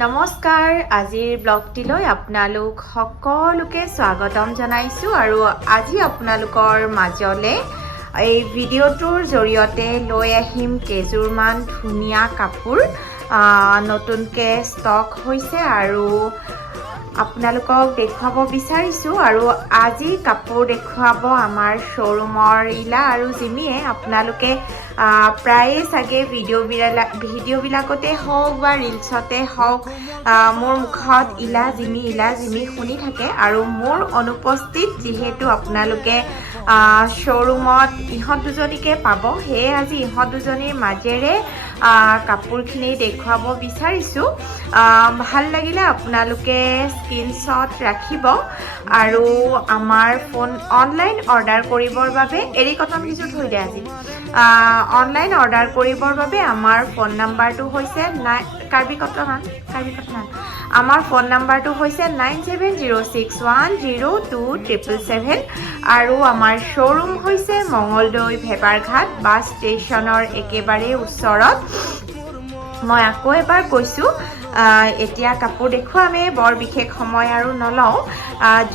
নমস্কাৰ আজিৰ ব্লগটিলৈ আপোনালোক সকলোকে স্বাগতম জনাইছো আৰু আজি আপোনালোকৰ মাজলে এই ভিডিঅ'টোৰ জৰিয়তে লৈ আহিম কেজুৰমান ধুনীয়া কাপোৰ নতুনকে ষ্টক হৈছে আৰু আপোনালোকক দেখুৱাব বিচাৰিছো আৰু আজি কাপোৰ দেখুৱাব আমাৰ শ্ব'ৰুমৰ ইলা আৰু জিমিয়ে আপোনালোকে প্ৰায়ে চাগে ভিডিঅ'বিলাকতে হওক বা ৰিলছতে হওক মোৰ মুখত ইলা জিমি শুনি থাকে আৰু মোৰ অনুপস্থিত যিহেতু আপোনালোকে শ্ব'ৰুমত ইহঁত দুজনীকে পাব সেয়ে আজি ইহঁত দুজনীৰ মাজেৰে কাপোৰখিনি দেখুৱাব বিচাৰিছো ভাল লাগিলে আপোনালোকে স্ক্ৰীনশ্বট ৰাখিব আৰু আমাৰ ফোন অনলাইন অৰ্ডাৰ কৰিবৰ বাবে এৰি কটন কিছু থৈ দে আজি অনলাইন অৰ্ডাৰ কৰিবৰ বাবে আমাৰ ফোন নাম্বাৰটো হৈছে কাৰ্বি কটন আমাৰ ফোন নাম্বাৰটো হৈছে 9706102777 আৰু আমাৰ শ্ব'ৰুম হৈছে মঙলদৈ ভেবাৰঘাট বাছ ষ্টেচনৰ একেবাৰে ওচৰত মই আকৌ এবাৰ কৈছো এতিয়া কাপোৰ দেখুৱামে বৰ বিশেষ সময় আৰু নলওঁ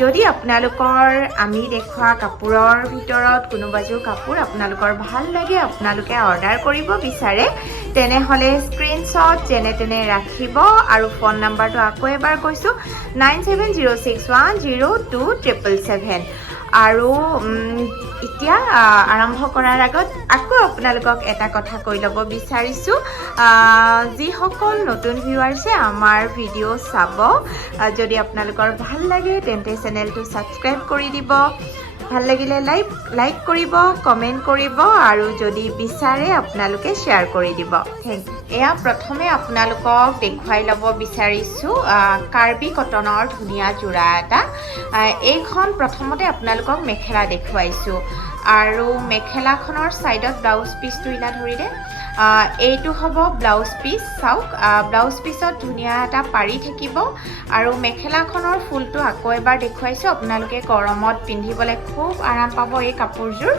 যদি আপোনালোকৰ আমি দেখুৱা কাপোৰৰ ভিতৰত কোনোবাযোৰ কাপোৰ আপোনালোকৰ ভাল লাগে আপোনালোকে অৰ্ডাৰ কৰিব বিচাৰে তেনেহ'লে স্ক্ৰীনশ্বট যেনে তেনে ৰাখিব আৰু ফোন নাম্বাৰটো আকৌ এবাৰ কৈছো 9706102777 আৰু এতিয়া আৰম্ভ কৰাৰ আগত আকৌ আপোনালোকক এটা কথা কৈ ল'ব বিচাৰিছো যিসকল নতুন ভিউৱাৰ্ছে আমাৰ ভিডিঅ' চাব যদি আপোনালোকৰ ভাল লাগে তেন্তে চেনেলটো ছাবস্ক্ৰাইব কৰি দিব ভাল লাগিলে লাইক কৰিব কমেণ্ট কৰিব আৰু যদি বিচাৰে আপোনালোকে শ্বেয়াৰ কৰি দিব এয়া প্ৰথমে আপোনালোকক দেখুৱাই ল'ব বিচাৰিছো কাৰ্বি কটনৰ ধুনীয়া যোৰা এটা এইখন প্ৰথমতে আপোনালোকক মেখেলা দেখুৱাইছো আৰু মেখেলাখনৰ সাইডত ব্লাউজ পিসটো ইলা ধৰি দে এইটো হ'ব ব্লাউজ পিস চাওক ব্লাউজ পিসত ধুনীয়া এটা পাৰি থাকিব আৰু মেখেলাখনৰ ফুলটো আকৌ এবাৰ দেখুৱাইছো আপোনালোকে গৰমত পিন্ধিবলৈ খুব আৰাম পাব এই কাপোৰযোৰ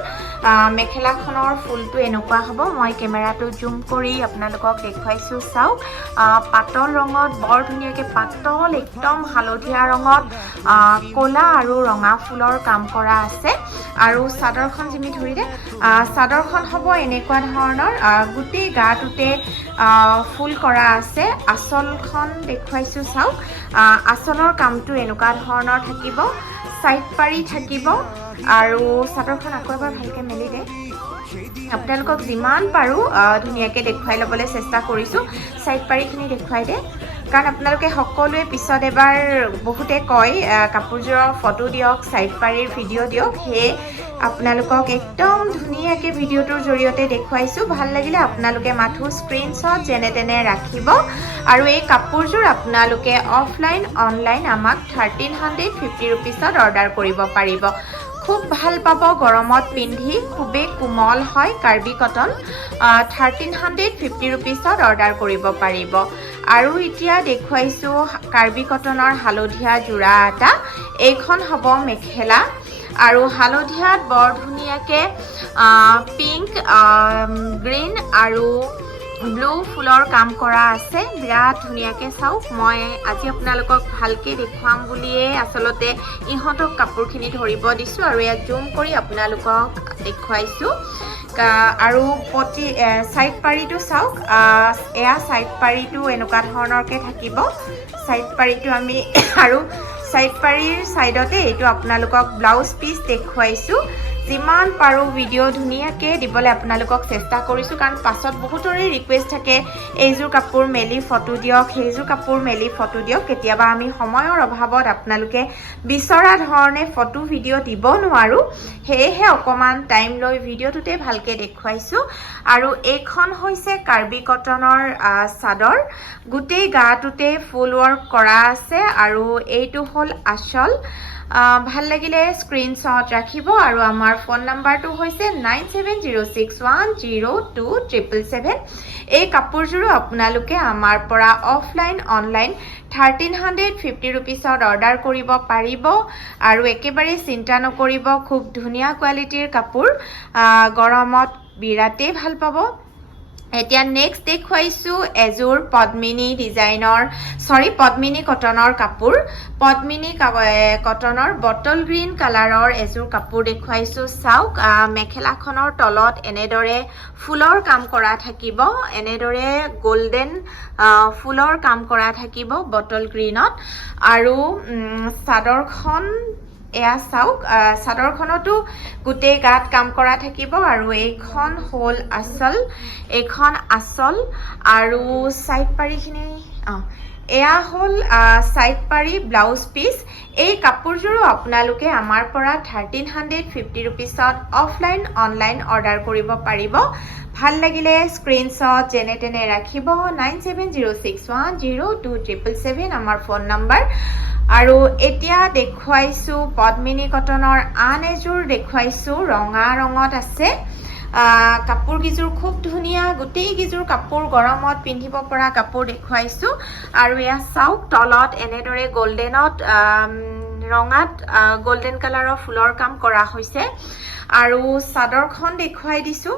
মেখেলাখনৰ ফুলটো এনেকুৱা হ'ব মই কেমেৰাটো জুম কৰি আপোনালোকক দেখুৱাইছো চাওক পাতল ৰঙত বৰ ধুনীয়াকৈ পাতল একদম হালধীয়া ৰঙত ক'লা আৰু ৰঙা ফুলৰ কাম কৰা আছে আৰু চাদৰখন জিমি ধৰি দে চাদৰখন হ'ব এনেকুৱা ধৰণৰ গোটেই গাটোতে ফুল কৰা আছে আঁচলখন দেখুৱাইছো চাওক আঁচলৰ কামটো এনেকুৱা ধৰণৰ থাকিব সাইড পাৰি থাকিব আৰু চাদৰখন আকৌ এবাৰ ভালকৈ মেলি দে আপোনালোকক যিমান পাৰো ধুনীয়াকৈ দেখুৱাই ল'বলৈ চেষ্টা কৰিছো সাইড পাৰিখিনি দেখুৱাই দে কাৰণ আপোনালোকে সকলোৱে পিছত এবাৰ বহুতে কয় কাপোৰযোৰৰ ফটো দিয়ক সাইড পাৰিৰ ভিডিঅ' দিয়ক সেয়ে আপোনালোকক একদম ধুনীয়াকৈ ভিডিঅ'টোৰ জৰিয়তে দেখুৱাইছো ভাল লাগিলে আপোনালোকে মাথো স্ক্ৰীনশ্বট যেনে তেনে ৰাখিব আৰু এই কাপোৰযোৰ আপোনালোকে অফলাইন অনলাইন আমাক 1350 ৰুপিছত অৰ্ডাৰ কৰিব পাৰিব খুব ভাল পাব গৰমত পিন্ধি খুবেই কোমল হয় কাৰ্বি কটন 1350 ৰুপিছত অৰ্ডাৰ কৰিব পাৰিব আৰু এতিয়া দেখুৱাইছো কাৰ্বি কটনৰ হালধীয়া যোৰা এটা এইখন হ'ব মেখেলা আৰু হালধীয়াত বৰ ধুনীয়াকৈ পিংক গ্ৰীণ আৰু ব্লু ফুলৰ কাম কৰা আছে বিৰাট ধুনীয়াকৈ চাওক মই আজি আপোনালোকক ভালকৈ দেখুৱাম বুলিয়ে আচলতে ইহঁতক কাপোৰখিনি ধৰিব দিছোঁ আৰু ইয়াত জুম কৰি আপোনালোকক দেখুৱাইছোঁ আৰু প্ৰতি সাইড পাৰিটো চাওক এয়া সাইড পাৰিটো এনেকুৱা ধৰণৰকৈ থাকিব সাইড পাৰিটো আমি আৰু সাইড পাৰিৰ সাইডতে এইটো আপোনালোকক ব্লাউজ পিস দেখুৱাইছোঁ যিমান পাৰো ভিডিঅ' ধুনীয়াকৈ দিবলৈ আপোনালোকক চেষ্টা কৰিছোঁ কাৰণ পাছত বহুতৰে ৰিকুৱেষ্ট থাকে এইযোৰ কাপোৰ মেলি ফটো দিয়ক সেইযোৰ কাপোৰ মেলি ফটো দিয়ক কেতিয়াবা আমি সময়ৰ অভাৱত আপোনালোকে বিচৰা ধৰণে ফটো ভিডিঅ' দিব নোৱাৰোঁ সেয়েহে অকণমান টাইম লৈ ভিডিঅ'টোতে ভালকৈ দেখুৱাইছোঁ আৰু এইখন হৈছে কাৰ্বি কটনৰ চাদৰ গোটেই গাটোতে ফুল ৱৰ্ক কৰা আছে আৰু এইটো হ'ল আঁচল ভাল লাগিলে স্ক্ৰীনশ্বট ৰাখিব আৰু আমাৰ ফোন নাম্বাৰটো হৈছে 9706102777 এই কাপোৰযোৰো আপোনালোকে আমাৰ পৰা অফলাইন অনলাইন 1350 ৰুপিছত অৰ্ডাৰ কৰিব পাৰিব আৰু একেবাৰে চিন্তা নকৰিব খুব ধুনীয়া কোৱালিটিৰ কাপোৰ গৰমত বিৰাটেই ভাল পাব এতিয়া নেক্সট দেখুৱাইছো এজোৰ পদ্মিনী ডিজাইনৰ পদ্মিনী কটনৰ কাপোৰ পদ্মিনী কটনৰ বটল গ্ৰীণ কালাৰৰ এজোৰ কাপোৰ দেখুৱাইছো চাওক মেখেলাখনৰ তলত এনেদৰে ফুলৰ কাম কৰা থাকিব এনেদৰে গোল্ডেন ফুলৰ কাম কৰা থাকিব বটল গ্ৰীণত আৰু চাদৰখন এয়া চাওক চাদৰখনতো গোটেই গাত কাম কৰা থাকিব আৰু এইখন হ'ল আচল আৰু সাইড পাৰিখিনি এয়া হ'ল সাইড পাৰি ব্লাউজ পিচ এই কাপোৰযোৰো আপোনালোকে আমাৰ পৰা 1350 rupeesত অফলাইন অনলাইন অৰ্ডাৰ কৰিব পাৰিব ভাল লাগিলে স্ক্ৰিনশ্বট যেনে তেনে ৰাখিব 9706102777 আমাৰ ফোন নম্বৰ আৰু এতিয়া দেখুৱাইছো পদ্মিনী কটনৰ আন এজোৰ দেখুৱাইছো ৰঙা ৰঙত আছে কাপোৰ কিজোৰ খুব ধুনীয়া গোটেই কিজোৰ কাপোৰ গৰমত পিন্ধিব পৰা কাপোৰ দেখুৱাইছো আৰু এয়া চাওক তলত এনেদৰে গোল্ডেনত ৰঙাত গোল্ডেন কালাৰৰ ফুলৰ কাম কৰা হৈছে আৰু চাদৰখন দেখুৱাই দিছো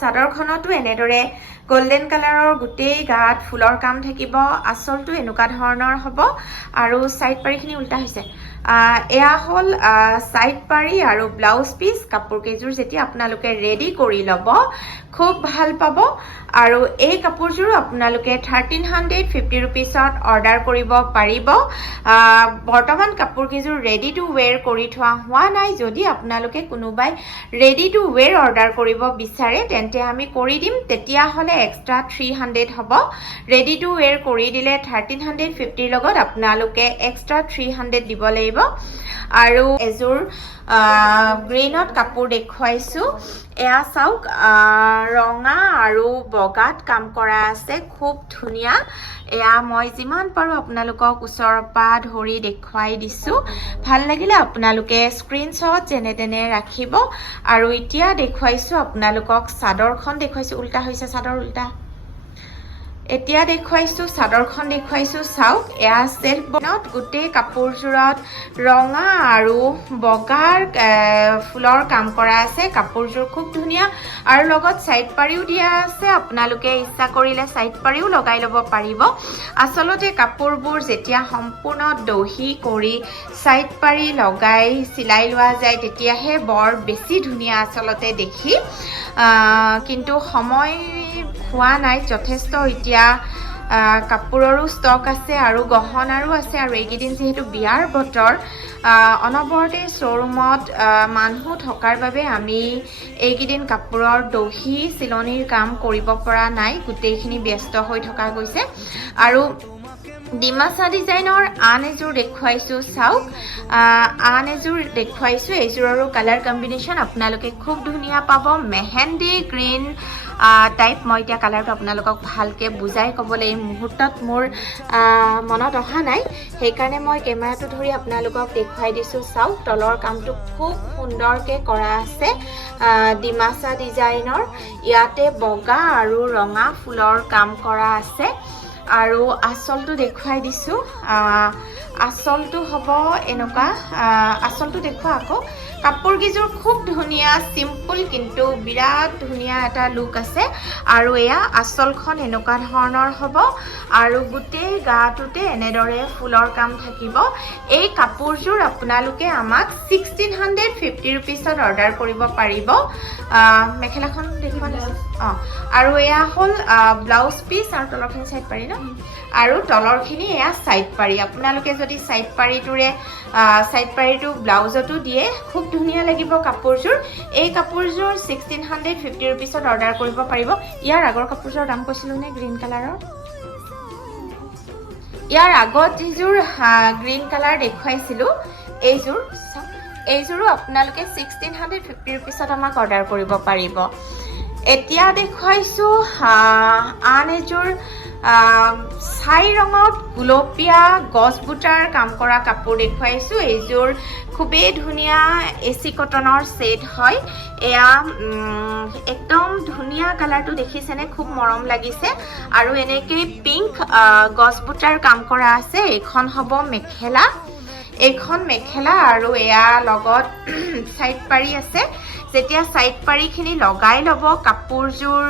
চাদৰখনতো এনেদৰে গোল্ডেন কালাৰৰ গোটেই গাত ফুলৰ কাম থাকিব আচলটো এনেকুৱা ধৰণৰ হ'ব আৰু সাইড পাৰিখিনি উল্টা হৈছে এয়া হ'ল সাইড পাৰি আৰু ব্লাউজ পিচ কাপোৰ কেইযোৰ যেতিয়া আপোনালোকে ৰেডি কৰি ল'ব খুব ভাল পাব আৰু এই কাপোৰযোৰো আপোনালোকে 1350 rupeesত অৰ্ডাৰ কৰিব পাৰিব বৰ্তমান কাপোৰ কেইযোৰ ৰেডি টু ওৱেৰ কৰি থোৱা হোৱা নাই যদি আপোনালোকে কোনোবাই ৰেডি টু ওৱেৰ অৰ্ডাৰ কৰিব বিচাৰে তেন্তে আমি কৰি দিম তেতিয়া হলে এক্সট্ৰা 300 হ'ব ৰেডি টু ওৱেৰ কৰি দিলে 1350 লগত আপোনালোকে এক্সট্ৰা 300 দিব লাগিব আৰু এজোৰ গ্ৰীণত কাপোৰ দেখুৱাইছো এয়া চাওক ৰঙা আৰু বগাত কাম কৰা আছে খুব ধুনীয়া এয়া মই যিমান পাৰো আপোনালোকক ওচৰৰ পৰা ধৰি দেখুৱাই দিছো ভাল লাগিলে আপোনালোকে স্ক্ৰিনশ্বট যেনে তেনে ৰাখিব আৰু এতিয়া দেখুৱাইছো আপোনালোকক চাদৰখন দেখুৱাইছো উল্টা হৈছে চাদৰ উল্টা এতিয়া দেখুৱাইছো চাদৰখন দেখুৱাইছো চাওক এয়া সেলফ বনত গোটেই কাপোৰযোৰত ৰঙা আৰু বগাৰ ফুলৰ কাম কৰা আছে কাপোৰযোৰ খুব ধুনীয়া আৰু লগত সাইড পাৰিও দিয়া আছে আপোনালোকে ইচ্ছা কৰিলে সাইড পাৰিও লগাই ল'ব পাৰিব আসলতে কাপোৰবোৰ যেতিয়া সম্পূৰ্ণ দহি কৰি সাইড পাৰি লগাই চিলাই লোৱা যায় তেতিয়াহে বৰ বেছি ধুনীয়া আসলতে দেখি কিন্তু সময় হোৱা নাই যথেষ্ট এতিয়া কাপোৰৰো ষ্টক আছে আৰু গহনাৰো আছে আৰু এইকেইদিন যেহেতু বিয়াৰ বতৰ অনবৰতে শ্ব'ৰুমত মানুহ থকাৰ বাবে আমি এইকেইদিন কাপোৰৰ দহি চিলনিৰ কাম কৰিব পৰা নাই গোটেইখিনি ব্যস্ত হৈ থকা গৈছে আৰু ডিমাচা ডিজাইনৰ আন এজোৰ দেখুৱাইছো চাওক আন এজোৰ দেখুৱাইছো এইজোৰৰো কালাৰ কম্বিনেশ্যন আপোনালোকে খুব ধুনীয়া পাব মেহেন্দি গ্ৰীণ টাইপ মই এতিয়া কালাৰটো আপোনালোকক ভালকৈ বুজাই ক'বলৈ এই মুহূৰ্তত মোৰ মনত অহা নাই সেইকাৰণে মই কেমেৰাটো ধৰি আপোনালোকক দেখুৱাই দিছোঁ চাওক তলৰ কামটো খুব সুন্দৰকৈ কৰা আছে ডিমাচা ডিজাইনৰ ইয়াতে বগা আৰু ৰঙা ফুলৰ কাম কৰা আছে আৰু আচলটো দেখুৱাই দিছোঁ আচলটো হ'ব এনেকুৱা আচলটো দেখুৱা আকৌ কাপোৰ কিজোৰ খুব ধুনীয়া সিম্পল কিন্তু বিৰাট ধুনীয়া এটা লুক আছে আৰু এয়া আচলখন এনেকুৱা ধৰণৰ হ'ব আৰু গোটেই গাটোতে এনেদৰে ফুলৰ কাম থাকিব এই কাপোৰযোৰ আপোনালোকে আমাক 1650 rupeesত অৰ্ডাৰ কৰিব পাৰিব মেখেলাখন দেখিব আৰু এয়া হ'ল ব্লাউজ পিচ আৰু তলৰখিনি সাইড পাৰি ন আৰু তলৰখিনি এয়া সাইড পাৰি আপোনালোকে যদি সাইড পাৰিটো ব্লাউজতো দিয়ে খুব ধুনীয়া লাগিব কাপোৰযোৰ এই কাপোৰযোৰ 1650 rupeesত অৰ্ডাৰ কৰিব পাৰিব ইয়াৰ আগৰ কাপোৰযোৰৰ দাম কৈছিলো নে গ্ৰীণ কালাৰৰ ইয়াৰ আগত যিযোৰ গ্ৰীণ কালাৰ দেখুৱাইছিলো এইযোৰো আপোনালোকে 1650 rupeesত আমাক অৰ্ডাৰ কৰিব পাৰিব এতিয়া দেখুৱাইছো আন এযোৰ ছাই ৰঙত গুলপীয়া গছ বুটাৰ কাম কৰা কাপোৰ দেখুৱাইছো এইযোৰ খুবেই ধুনীয়া এচি কটনৰ সেট হয় এয়া একদম ধুনীয়া কালাৰটো দেখিছেনে খুব মৰম লাগিছে আৰু এনেকৈ পিংক গছ বুটাৰ কাম কৰা আছে এইখন হ'ব মেখেলা এইখন মেখেলা আৰু এয়া লগত সাইড পাৰি আছে যেতিয়া সাইড পাৰিখিনি লগাই ল'ব কাপোৰযোৰ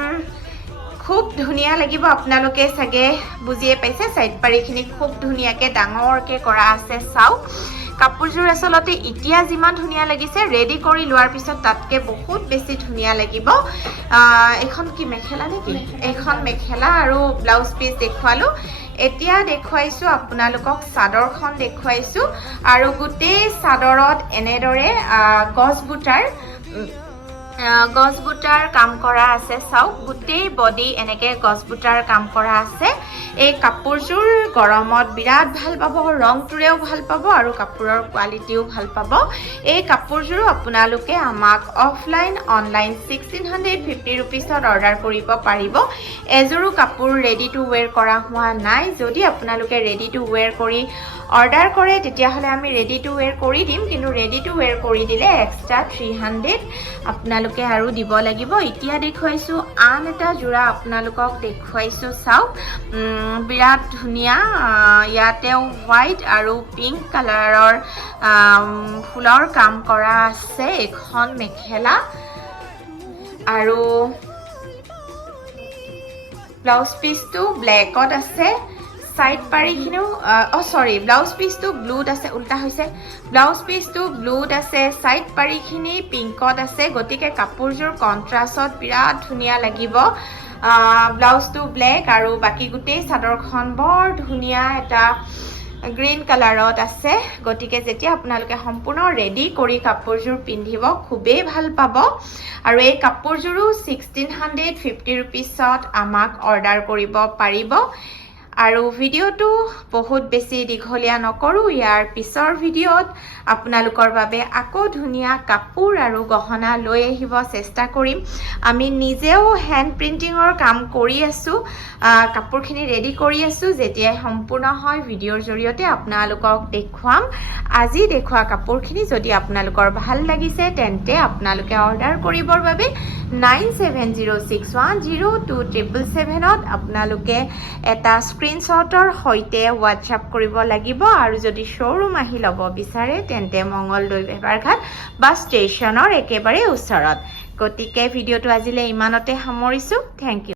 খুব ধুনীয়া লাগিব আপোনালোকে সাগে বুজিয়ে পাইছে সাইড পাৰিখিনি খুব ধুনীয়াকে ডাঙৰকে কৰা আছে চাওক কাপোৰযোৰ আসলতে ইতিয়া যিমান ধুনীয়া লাগিছে ৰেডি কৰি লোৱাৰ পিছত তাতকে বহুত বেছি ধুনীয়া লাগিব এখন কি মেখেলা নেকি এখন মেখেলা আৰু ব্লাউজ পিস দেখুৱালো এতিয়া দেখুৱাইছো আপোনালোকক চাদৰখন দেখুৱাইছো আৰু গোটেই চাদৰত এনেদৰে গছবুটাৰ কাম কৰা আছে চাওক গোটেই বডি এনেকে গছবুটাৰ কাম কৰা আছে এই কাপোৰযোৰ গৰমত বিৰাট ভাল পাব ৰংটোৰেও ভাল পাব আৰু কাপোৰৰ কোৱালিটিও ভাল পাব এই কাপোৰযোৰ আপোনালোকে আমাক অফলাইন অনলাইন 1650 रुपीसত অৰ্ডাৰ কৰিব পাৰিব এজোৰো কাপোৰ ৰেডি টু ওয়্যাৰ কৰা হোৱা নাই যদি আপোনালোকে ৰেডি টু ওয়্যাৰ কৰি অৰ্ডাৰ কৰে তেতিয়া হলে আমি ৰেডি টু ওয়্যাৰ কৰি দিম কিন্তু ৰেডি টু ওয়্যাৰ কৰি দিলে এক্সট্ৰা 300 আপোনালোকে আৰু দিব লাগিব ইতিয়া দেখুৱাইছো আন এটা জোৰা আপোনালোকক দেখুৱাইছো চাওক বিৰাট ধুনীয়া ইয়াতেও হোৱাইট আৰু পিংক কালাৰৰ ফুলৰ কাম কৰা আছে এখন মেখেলা আৰু ব্লাউজ পিসটো ব্ল্যাকত আছে সাইড পাৰিখিনো সৰি ব্লাউজ পিসটো ব্লুত আছে উল্টা হৈছে ব্লাউজ পিসটো ব্লুত আছে সাইড পাৰিখিনি পিংকত আছে গতিকে কাপোৰযোৰ কন্ট্ৰাষ্টত বিৰাট ধুনীয়া লাগিব ব্লাউজটো ব্ল্যাক আৰু বাকি গোটেই চাদৰখন বৰ ধুনীয়া এটা গ্ৰীন কালাৰত আছে গতিকে যেতিয়া আপোনালোকে সম্পূৰ্ণ ৰেডি কৰি কাপোৰযোৰ পিন্ধিব খুবেই ভাল পাব আৰু এই কাপোৰযোৰো 1650 रुपीसত আমাক অৰ্ডাৰ কৰিব পাৰিব আৰু ভিডিওটো বহুত বেছি দীঘলীয়া নকৰো ইয়াৰ পিছৰ ভিডিওত আপোনালোকৰ বাবে আকৌ ধুনীয়া কাপোৰ আৰু গহনা লৈ আহিব চেষ্টা কৰিম আমি নিজেও হ্যান্ড প্ৰিন্টিংৰ কাম কৰি আছো কাপোৰখিনি ৰেডি কৰি আছো যেতিয়া সম্পূৰ্ণ হয় ভিডিওৰ জৰিয়তে আপোনালোকক দেখুৱাম আজি দেখুৱা কাপোৰখিনি যদি আপোনালোকৰ ভাল লাগিছে তেন্তে আপোনালোকে অৰ্ডাৰ কৰিবৰ বাবে 9706102777ত আপোনালোকে এটা স্ক্ৰিনশ্বটৰ সৈতে WhatsApp কৰিব লাগিব আৰু যদি শ্বৰুম আহি ল'ব বিচাৰে তেন্তে মঙ্গলদৈ বেপাৰঘাট বাছ ষ্টেচনৰ একেবাৰে ওচৰত গতিকে ভিডিওটো আজিলৈ ইমানতে সামৰিছো থ্যাংক ইউ